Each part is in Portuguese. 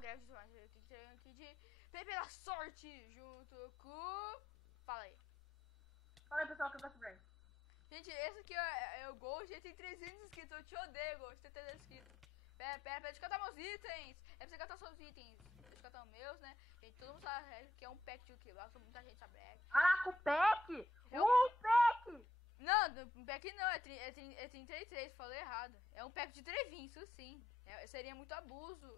greve de mais. Eu tenho que de pela sorte junto com. Fala aí. Fala aí, pessoal, que eu gosto de Brain. Gente, esse aqui é o Ghost, ele tem 300 inscritos, eu te odeio, Ghost, tem 300 inscritos. Pera, deixa eu catar meus itens. É pra você catar seus itens. Deixa eu catar os meus, né? Gente, todo mundo sabe que é um pack de que lá, muita gente sabe. Ah, com o pack! O pack! Não, um pack não, é 33, falei errado. É um pack de trevinho, isso sim. Seria muito abuso.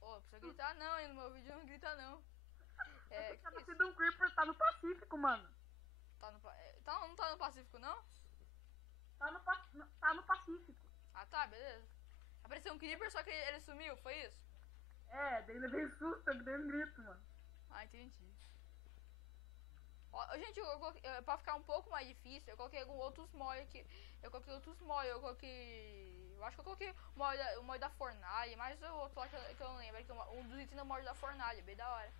Ô, precisa gritar não, hein? No meu vídeo não grita não. Tá nascendo um Creeper, tá no Pacífico, mano. Não tá no Pacífico, não? Tá no Pacífico. Ah, tá, beleza. Apareceu um Creeper, só que ele sumiu, foi isso? É, daí ele veio susto, eu dei um grito, mano. Ah, entendi. Ó, gente, pra ficar um pouco mais difícil, eu coloquei outros mods aqui. Eu acho que eu coloquei o mod da fornalha, mas o outro lá que eu não lembro, que um dos itens do mod da fornalha, bem da hora.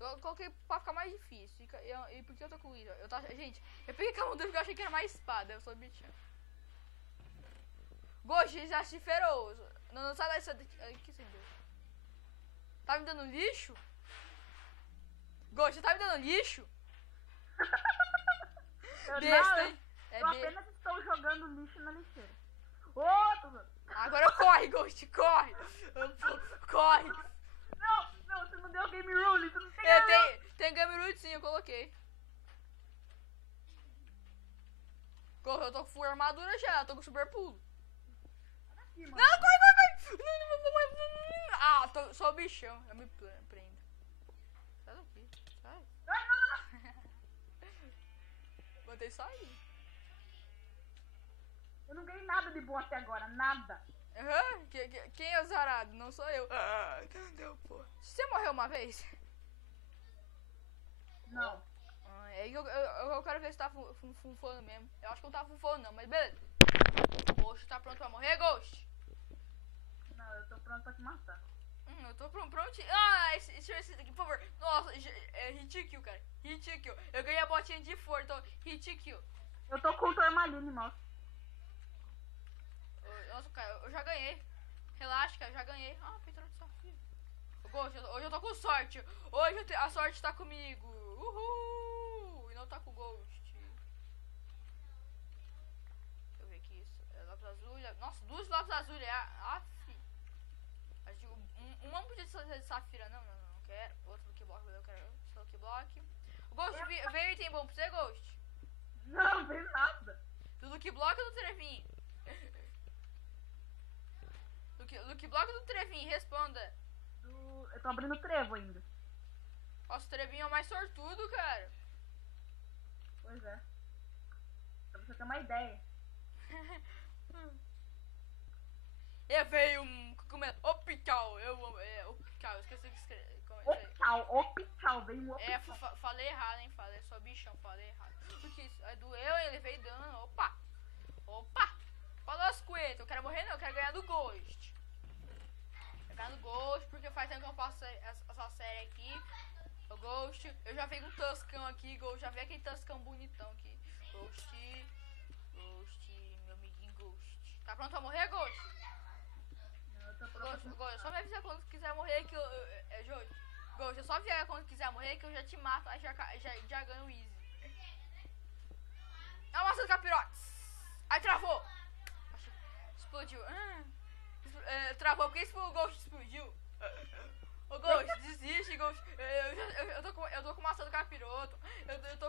Eu coloquei pra ficar mais difícil. E por que eu tô com isso? Gente, eu peguei aquela moldura porque eu achei que era mais espada, eu sou bichão. Ghost, já se ferou. Não sai daí. Que sem Deus. Tá me dando lixo? Ghost, tá me dando lixo? Besta, hein? Eu apenas estou jogando lixo na lixeira. Outro! Agora corre, Ghost, corre! Corre! Não, você não deu game rule, você não tem tem game rule sim, eu coloquei. Corre, eu tô com full armadura já, eu tô com super pulo. Aqui, mano. Não, corre! Sou bichão, eu me prendo. Sai daqui, sai. Botei só aí. Eu não ganhei nada de bom até agora, nada. Quem é o zarado? Não sou eu. Não deu, pô. Você morreu uma vez? Não. Eu quero ver se tá funfando mesmo. Eu acho que não tá funfando não, mas beleza. Ghost, tá pronto pra morrer, Ghost? Não, eu tô pronto pra te matar. Eu tô pronto. Deixa eu ver esse aqui, por favor. Nossa, hit kill, cara. Hit kill. Eu ganhei a botinha de força, então hit kill. Eu tô com o Tormaline, mouse. Nossa, cara, eu já ganhei. Relaxa, cara, eu já ganhei. Petróleo de safira. Ghost, hoje eu tô com sorte. Hoje a sorte tá comigo. Uhul! E não tá com o Ghost. Deixa eu ver aqui isso. Lápis azul. Nossa, duas lápis azuis. Acho que uma não podia ser de safira, não quero. Outro Lucky Block, eu quero Lucky Block. O Ghost, veio item bom pra você, Ghost? Não veio nada. Do Lucky Block ou do Trevinho? Lucky Block ou do Trevinho? Responda. Eu tô abrindo o trevo ainda. Nossa, o Trevinho é o mais sortudo, cara. Pois é. Pra você ter uma ideia. Eu veio um cogumelo. Opical. Opical. Eu esqueci de escrever. Opical. Veio um opical. Falei errado, hein. Sou bichão, falei errado. Porque isso doeu, hein. Ele veio dano. Opa. Falou as coetas. Eu quero morrer não, eu quero ganhar do Ghost. Ganhar do Ghost, porque faz tempo que eu faço essa série aqui. O Ghost. Eu já veio um Tuscão aqui, Ghost. Já veio aquele Tuscão bonitão aqui. Ghost, meu amiguinho Ghost. Tá pronto pra morrer, Ghost? Eu tô pronto. Ghost, só me avisa quando quiser morrer que Ghost, eu só avisar quando quiser morrer que eu já te mato, aí já ganho o easy. É uma massa do capirotes. Aí travou. Explodiu. Travou porque o Ghost explodiu. Ô Ghost, desiste, Ghost. Eu tô com maçã do capiroto. Eu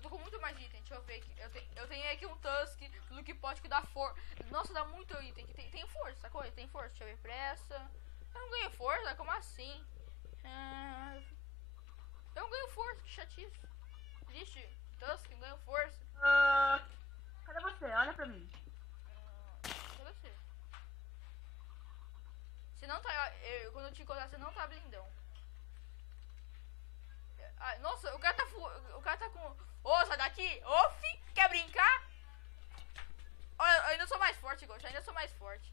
tô com muito mais item. Deixa eu ver aqui. Eu tenho aqui um Tusk, Lucky Pot que dá força. Nossa, dá muito item. Tem força, sacou? Tem força. Deixa eu ver. Pressa. Eu não ganho força? Como assim? Eu não ganho força, que chatice. Vixe, Tusk, não ganho força. Cadê você? Olha pra mim. Cadê você? Você não tá. Quando eu te encontrar, você não tá blindão. Nossa, o cara tá com. Sai daqui! Fi, quer brincar? Olha, eu ainda sou mais forte, Ghost. Ainda sou mais forte.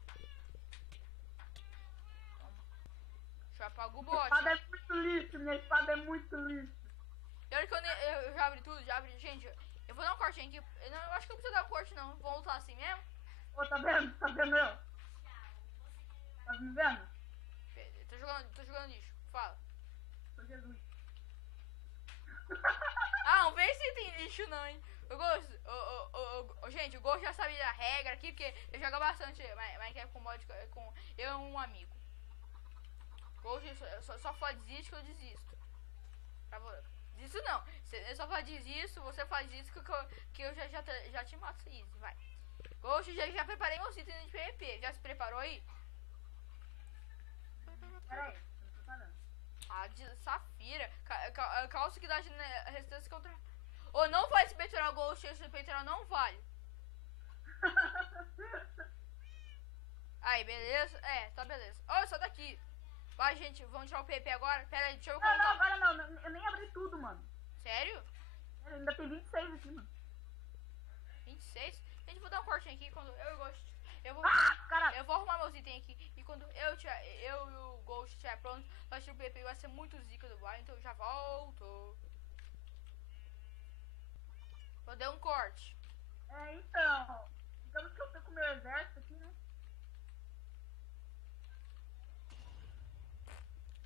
Deixa eu apagar o bot. Minha espada é muito lixo, minha espada é muito lixo. E olha que eu já abri tudo, Gente, eu vou dar um corte aqui. Eu acho que eu não preciso dar um corte, não. Vou lutar assim mesmo. Tá vendo eu? me vendo? Tô jogando lixo. Fala. Sou Jesus. Ah, não vem se tem lixo não, hein. O Ghost, gente, o Ghost já sabia a regra aqui, porque eu jogo bastante Minecraft com mod com eu e um amigo. Ghost só fala desiste que eu desisto. Desisto não. Eu só falo desisto, você faz isso que eu já te mato isso, vai. Ghost, já preparei meus itens de PVP. Já se preparou aí? Pera aí, tô me preparando. Ah, de safira. Calça que dá resistência contra... Ou não vale esse peitoral Ghost, esse peitoral não vale. Aí, beleza? É, tá beleza. Olha, só daqui. Vai, gente, vamos tirar o PP agora? Pera aí, deixa eu contar. Não, agora não. Eu nem abri tudo, mano. Sério? Ainda tem 26 aqui, mano. 26? Gente, vou dar um corte aqui quando eu gosto. Caralho. Eu vou arrumar meus itens aqui. E quando eu e o Ghost estiver pronto, nós tiramos o PP, vai ser muito zica do bar, então eu já volto. Vou dar um corte. É, então. Digamos que eu tô com o meu exército aqui, né?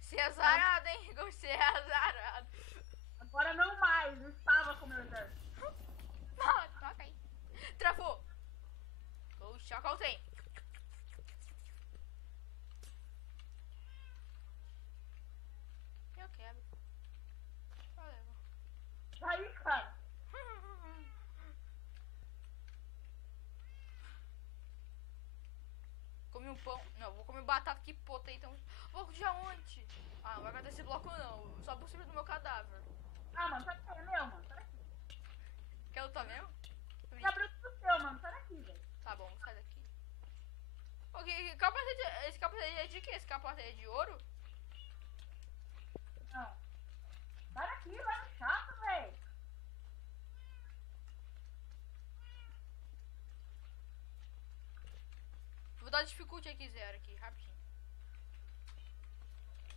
Você é azarado, hein? Você é azarado. Agora não mais, eu estava com o meu exército. Toca aí. Travou. Ghost, choca o tem. Eu quebro. Valeu. Aí, cara. Comi um pão. Não, vou comer batata que potei, então. Vou de aonde? Ah, não vai cair desse bloco não. Só por cima do meu cadáver. Ah, mano, sai daqui, é meu, mano. Sai daqui. Quer lutar mesmo? Você abriu tudo seu, mano. Sai daqui, velho. Tá bom, sai daqui. Ok, capacete. Esse capacete é de quê? Esse capacete é de ouro? Não. Sai daqui, vai no chato, velho. Vou dar dificuldade aqui, zero aqui, rapidinho.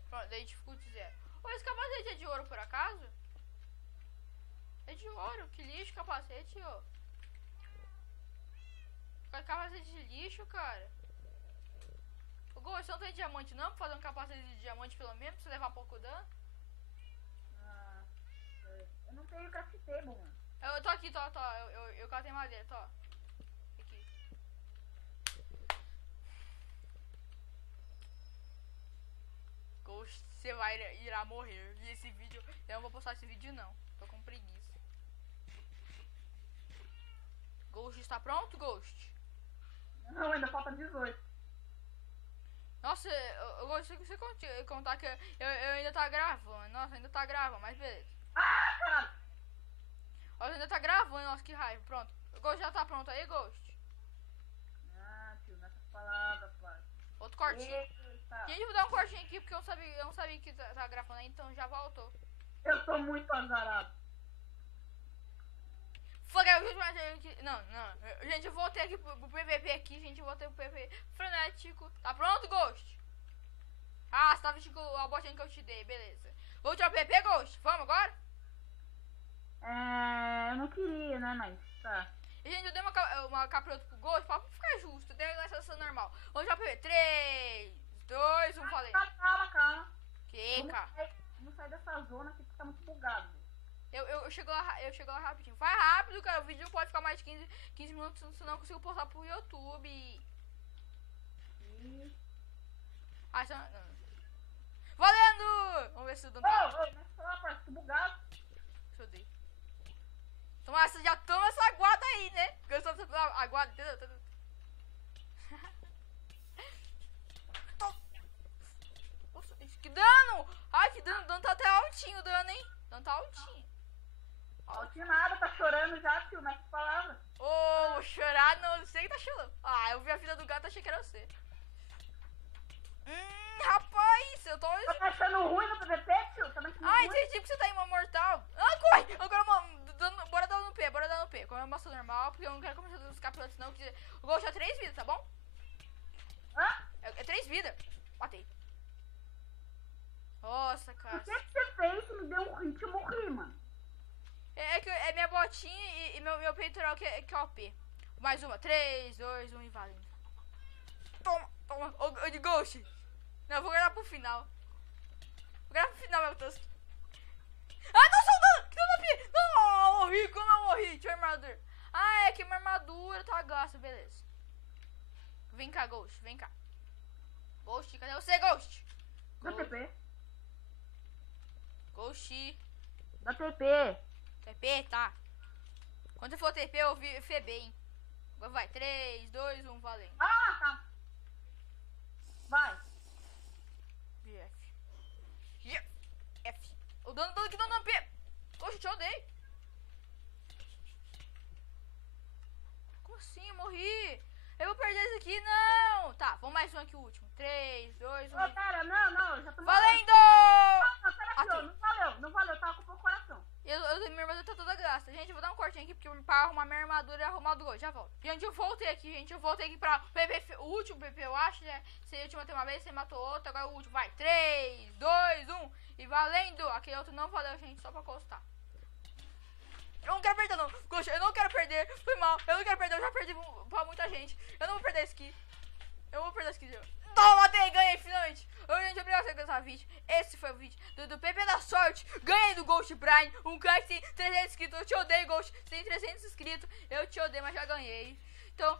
Pronto, dei dificuldade zero. Ô, esse capacete é de ouro por acaso? É de ouro, que lixo capacete, ó. Capacete de lixo, cara. Ô, Ghost, você não tem diamante não? Pra fazer um capacete de diamante pelo menos, pra você levar pouco dano? Ah, eu não tenho craft table, mano. Eu tô aqui, tô. Eu catei madeira, tô. Aqui. Ghost, você irá morrer. E esse vídeo, eu não vou postar esse vídeo não. Tô com preguiça. Ghost, está pronto, Ghost? Não, ainda falta 18. Nossa, eu gostaria que você contar que eu ainda tá gravando. Nossa, ainda tá gravando, mas beleza. Ah, caralho. Nossa, ainda tá gravando, nossa, que raiva. Pronto. O Ghost já tá pronto aí, Ghost? Ah, tio, nessas palavras, pai. Outro cortinho. Eita. Gente, vou dar um cortinho aqui porque eu não sabia que tá gravando aí, então já voltou. Eu tô muito azarado. Fuck, não. Gente, eu voltei aqui pro PVP aqui, gente. Eu voltei pro PVP frenético. Tá pronto, Ghost? Ah, você tá vestindo a botinha que eu te dei, beleza. Vou tirar o PVP, Ghost? Vamos agora? É, eu não queria, né, mas tá. E, gente, eu dei uma captura pro Ghost pra ficar justo. Dei uma sensação normal. Vamos tirar o PVP. 3, 2, 1, falei. Calma. Que, cara? Vamos sair dessa zona aqui que tá muito bugado. Eu chego lá rapidinho. Vai rápido, cara. O vídeo não pode ficar mais de 15 minutos, senão eu consigo postar pro YouTube. Ah, isso não. Valendo! Vamos ver se o Dan tá. Mas falar, parça, tô bugado. Fudei. Toma, você já toma essa guarda aí, né? Porque eu só a guarda, entendeu? Nossa, que dano! Ai, que dano! O dano tá até altinho, o dano, hein? O dano tá altinho. Altinho nada, tá chorando já, tio, nessas palavras. Ô, chorar não, sei que tá chorando. Ah, eu vi a vida do gato, achei que era você. Rapaz, eu tô... Tá achando ruim no PVP, tio? Tá achando Ah, ruim? entendi que você tá em uma mortal. Ah, corre! Agora, bora dar no P, Como é uma massa normal, porque eu não quero começar a ficar pilotos não. O Ghost é 3 vidas, tá bom? Hã? É 3 vidas. Matei. Nossa, cara. O que você fez? Me deu um hit, eu morri, mano. É que é minha botinha e meu peitoral que é OP. Mais uma. 3, 2, 1 e valendo. Toma. Ô, Ghost. Não, eu vou guardar pro final. Vou guardar pro final, meu Deus. Ah, não, soldado! Que deu na pia! Não, morri, como eu morri? Tinha armadura. Ah, é que minha armadura tá gasta, beleza. Vem cá, Ghost, vem cá. Ghost, cadê você, Ghost? Dá TP. Ghost. Dá TP. TP, tá. Quando você for TP, eu vi FB, hein. Agora vai, 3, 2, 1, valendo. Ah, tá. Vai. F. O dano que dano P. Poxa, eu te odeio. Como assim? Eu morri. Eu vou perder esse aqui, não. Tá, vamos mais um aqui, o último. 3, 2, 1. Ô, cara, não, já tô Valendo! Não, pera aqui, Aqui. não valeu, tava com pouco coração. Minha armadura tá toda gasta. Gente, eu vou dar um cortinho aqui porque pra arrumar minha armadura e arrumar do gol. Já volto. Gente, eu voltei aqui, pra PP, o último PP, eu acho, né? Você te matei uma vez, você matou outro, agora o último. Vai, 3, 2, 1 e valendo! Aquele outro não valeu, gente, só pra constar. Eu não quero perder, não. Poxa, eu não quero perder. Foi mal. Eu não quero perder. Eu já perdi pra muita gente. Eu não vou perder esse aqui. Eu vou perder esse aqui. Toma, matei. Ganhei, finalmente. Gente, obrigado por ver esse vídeo. Esse foi o vídeo do PP da sorte. Ganhei do Ghost Brian. Um cara que tem 300 inscritos. Eu te odeio, Ghost. Você tem 300 inscritos. Eu te odeio, mas já ganhei. Então,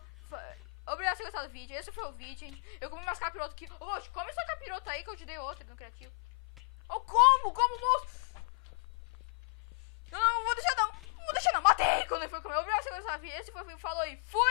obrigado por ter gostado do vídeo. Esse foi o vídeo, gente. Eu comi umas capirotas aqui. Ô, Ghost, come essa capirota aí que eu te dei outra no criativo. Oh, como, moço? Não, vou deixar não. Matei quando ele foi comer. Obrigado por ter gostado do vídeo. Esse foi o vídeo. Falou e fui.